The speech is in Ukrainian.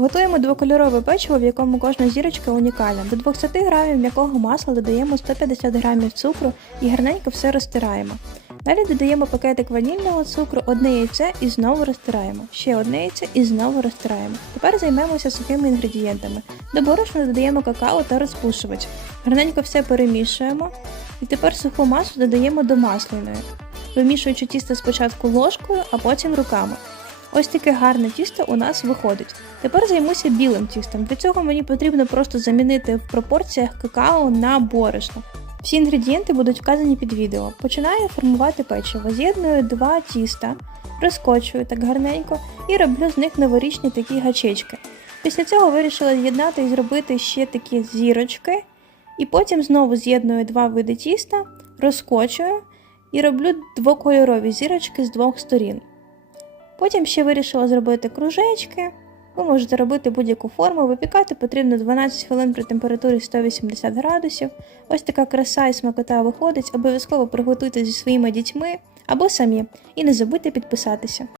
Готуємо двокольорове печиво, в якому кожна зірочка унікальна. До 200 грамів м'якого масла додаємо 150 грамів цукру і гарненько все розтираємо. Далі додаємо пакетик ванільного цукру, одне яйце і знову розтираємо. Ще одне яйце і знову розтираємо. Тепер займемося сухими інгредієнтами. До борошна додаємо какао та розпушувач. Гарненько все перемішуємо. І тепер суху масу додаємо до масляної, вимішуючи тісто спочатку ложкою, а потім руками. Ось таке гарне тісто у нас виходить. Тепер займуся білим тістом. Для цього мені потрібно просто замінити в пропорціях какао на борошно. Всі інгредієнти будуть вказані під відео. Починаю формувати печиво. З'єдную два тіста, розкочую так гарненько і роблю з них новорічні такі гачечки. Після цього вирішила з'єднати і зробити ще такі зірочки. І потім знову з'єдную два види тіста, розкочую і роблю двокольорові зірочки з двох сторін. Потім ще вирішила зробити кружечки. Ви можете робити будь-яку форму, випікати потрібно 12 хвилин при температурі 180 градусів. Ось така краса і смакота виходить. Обов'язково приготуйте зі своїми дітьми або самі. І не забудьте підписатися.